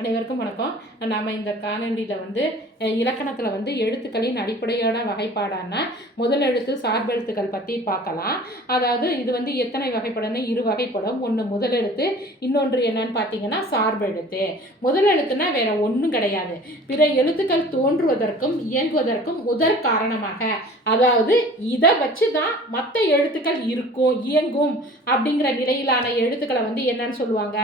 அனைவருக்கும் வணக்கம். நாம் இந்த காணொலியில் இலக்கணத்தில் எழுத்துக்களின் அடிப்படையான வகைப்பாடான முதல் எழுத்து சார்பெழுத்துக்கள் பற்றி பார்க்கலாம். அதாவது இது எத்தனை வகைப்படம்னு இரு வகைப்படும். ஒன்று முதல் எழுத்து, இன்னொன்று என்னன்னு பார்த்தீங்கன்னா சார்பெழுத்து. முதல் எழுத்துனா வேற ஒன்றும் கிடையாது, பிற எழுத்துக்கள் தோன்றுவதற்கும் இயங்குவதற்கும் முதல் காரணமாக, அதாவது இதை வச்சு தான் மற்ற எழுத்துக்கள் இருக்கும் இயங்கும் அப்படிங்கிற நிலையிலான எழுத்துக்களை என்னன்னு சொல்லுவாங்க,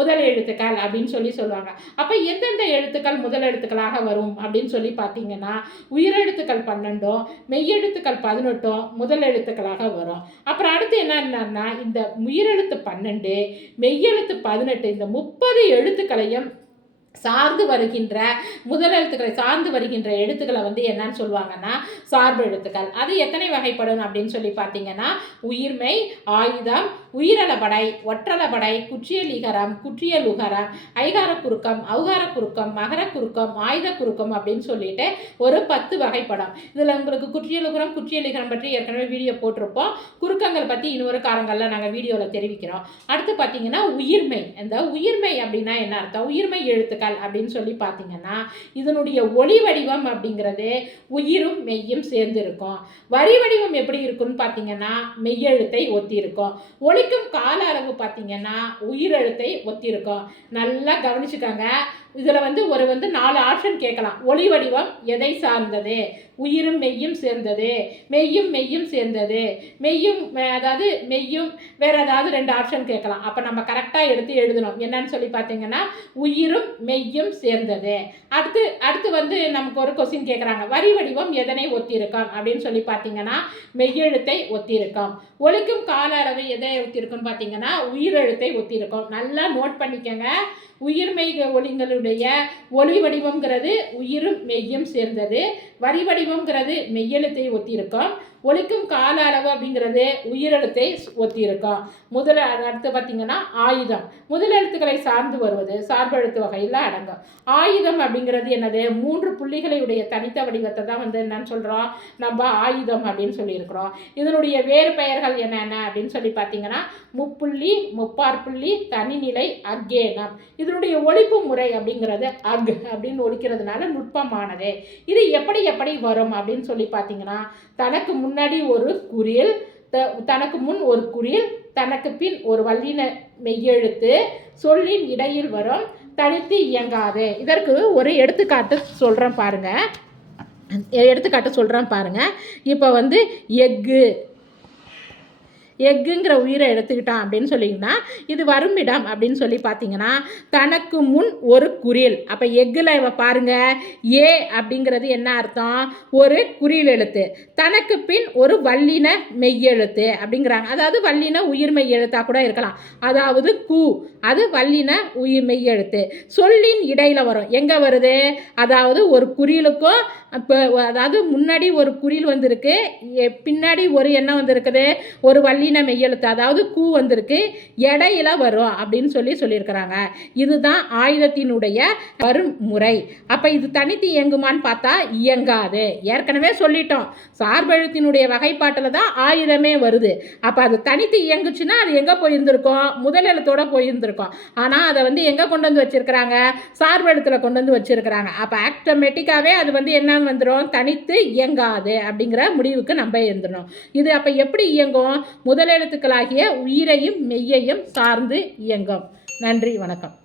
முதல் எழுத்துக்கள் அப்படின்னு சொல்லுவாங்க. அப்ப எந்தெந்த எழுத்துக்கள் முதல் எழுத்துக்களாக வரும் அப்படின்னு சொல்லி பார்த்தீங்கன்னா, உயிரெழுத்துக்கள் 12, மெய்யெழுத்துக்கள் 18 முதல் எழுத்துக்களாக வரும். அப்புறம் அடுத்து என்னன்னா, இந்த உயிரெழுத்து 12, மெய்யெழுத்து 18, இந்த 30 எழுத்துக்களையும் சார்ந்து வருகின்ற முதல் எழுத்துக்களை சார்ந்து வருகின்ற எழுத்துக்களை என்னன்னு சொல்லுவாங்கன்னா சார்பு எழுத்துக்கள். அது எத்தனை வகைப்படும் அப்படின்னு சொல்லி பார்த்தீங்கன்னா, உயிர்மெய், ஆயுதம், உயிரளபடை, ஒற்றளபடை, குற்றியலிகரம், குற்றியலுகரம், ஐகார குறுக்கம், ஔகார குறுக்கம், மகர குறுக்கம், ஆயுத குறுக்கம் அப்படின்னு சொல்லிட்டு ஒரு 10 வகைப்படும். இதில் உங்களுக்கு குற்றியலுகரம் குற்றியலிகரம் பற்றி ஏற்கனவே வீடியோ போட்டிருப்போம். குறுக்கங்கள் பற்றி இன்னொரு காலங்களில் நாங்கள் வீடியோவில் தெரிவிக்கிறோம். அடுத்து பார்த்தீங்கன்னா உயிர்மெய். இந்த உயிர்மெய் அப்படின்னா என்ன அர்த்தம்? உயிர்மெய் எழுத்துக்கள் அப்படின்னு சொல்லி பார்த்தீங்கன்னா, இதனுடைய ஒளி வடிவம் அப்படிங்கிறது உயிரும் மெய்யும் சேர்ந்து இருக்கும். வரி வடிவம் எப்படி இருக்குன்னு பார்த்தீங்கன்னா, மெய்யெழுத்தை ஒத்தி இருக்கும். ஒலிக்கும் கால அளவு பார்த்தீங்கன்னா உயிரெழுத்தை ஒத்தி இருக்கும். நல்லா கவனிச்சுக்கோங்க. இதில் ஒரு 4 ஆப்ஷன் கேட்கலாம். ஒளி வடிவம் எதை சார்ந்தது? உயிரும் மெய்யும் சேர்ந்தது, மெய்யும் மெய்யும் சேர்ந்தது, மெய்யும் அதாவது மெய்யும் வேற ஏதாவது 2 ஆப்ஷன் கேட்கலாம். அப்போ நம்ம கரெக்டாக எடுத்து எழுதணும். என்னன்னு சொல்லி பார்த்தீங்கன்னா, உயிரும் மெய்யும் சேர்ந்தது. அடுத்து நமக்கு ஒரு கொஸ்டின் கேட்குறாங்க, வரி வடிவம் எதனை ஒத்திருக்கும் அப்படின்னு சொல்லி பார்த்தீங்கன்னா, மெய்யெழுத்தை ஒத்திருக்கும். ஒலிக்கும் கால அளவு எதை ஒத்திருக்குன்னு பார்த்தீங்கன்னா, உயிரெழுத்தை ஒத்திருக்கும். நல்லா நோட் பண்ணிக்கங்க. உயிர்மெய் ஒலிங்களுடைய ஒலி வடிவம்ங்கிறது உயிரும் மெய்யும் சேர்ந்தது, வரி வடிவம்ங்கிறது மெய்யெழுத்தை ஒத்திருக்கும், ஒலிக்கும் கால அளவு அப்படிங்கிறது உயிரெழுத்தை ஒத்திருக்கும். அடுத்து பார்த்தீங்கன்னா ஆயுதம், முதல் எழுத்துக்களை சார்ந்து வருவது சார்பெழுத்து வகையில் அடங்கும். ஆயுதம் அப்படிங்கிறது என்னது? 3 புள்ளிகளுடைய தனித்த வடிவத்தை தான் என்னன்னு சொல்கிறோம், நம்ம ஆயுதம் அப்படின்னு சொல்லியிருக்கிறோம். இதனுடைய வேறு பெயர்கள் என்னென்ன அப்படின்னு சொல்லி பார்த்தீங்கன்னா, முப்புள்ளி, முப்பாற்புள்ளி, தனிநிலை, அக்கேனம். இதனுடைய ஒலிப்பு முறை அப்படிங்கிறது அக் அப்படின்னு ஒலிக்கிறதுனால நுட்பமானது. இது எப்படி வரும் அப்படின்னு சொல்லி பார்த்தீங்கன்னா, தனக்கு முன்னாடி ஒரு குறில், தனக்கு முன் ஒரு குறில், தனக்கு பின் ஒரு வல்லின மெய்யெழுத்து, சொல்லின் இடையில் வரும், தனித்து இயங்காது. இதற்கு ஒரு எடுத்துக்காட்டு சொல்கிறேன் பாருங்க. இப்போ எக்குங்கிற உயிரை எடுத்துக்கிட்டான் அப்படின்னு சொல்லிங்கன்னா, இது வருமிடம் அப்படின்னு சொல்லி பார்த்தீங்கன்னா, தனக்கு முன் ஒரு குறில். அப்போ எக்கில் பாருங்க, ஏ அப்படிங்கிறது என்ன அர்த்தம்? ஒரு குறில் எழுத்து. தனக்கு பின் ஒரு வல்லின மெய்யெழுத்து அப்படிங்கிறாங்க. அதாவது வல்லின உயிர் மெய்யெழுத்தாக கூட இருக்கலாம். அதாவது கு, அது வல்லின உயிர் மெய்யெழுத்து. சொல்லின் இடையில் வரும். எங்கே வருது? அதாவது ஒரு குறிலுக்கும் இப்போ அதாவது முன்னாடி ஒரு குறில் வந்திருக்கு, பின்னாடி ஒரு என்ன வந்திருக்குது? ஒரு வல்லின மெய்யெழுத்து, அதாவது கூ வந்திருக்கு, இடையில வரும் அப்படின்னு சொல்லியிருக்கிறாங்க. இதுதான் ஆயுதத்தினுடைய வரும் முறை. அப்போ இது தனித்து இயங்குமான்னு பார்த்தா இயங்காது. ஏற்கனவே சொல்லிட்டோம், சார்பெழுத்தினுடைய வகைப்பாட்டில் தான் ஆயுதமே வருது. அப்போ அது தனித்து இயங்குச்சுன்னா அது எங்கே போயிருந்திருக்கும்? முதல் எழுத்தோட போயிருந்திருக்கும். ஆனால் அதை எங்கே கொண்டு வந்து வச்சிருக்கிறாங்க? சார்பெழுத்தில் கொண்டு வந்து வச்சிருக்கிறாங்க. அப்போ ஆட்டோமேட்டிக்காகவே அது என்ன வந்துடும்? தனித்து இயங்காது அப்படிங்கிற முடிவுக்கு நம்ம இருந்துடும். இது அப்போ எப்படி இயங்கும்? முதல் எழுத்துக்களாகிய உயிரையும் மெய்யையும் சார்ந்து இயங்கும். நன்றி, வணக்கம்.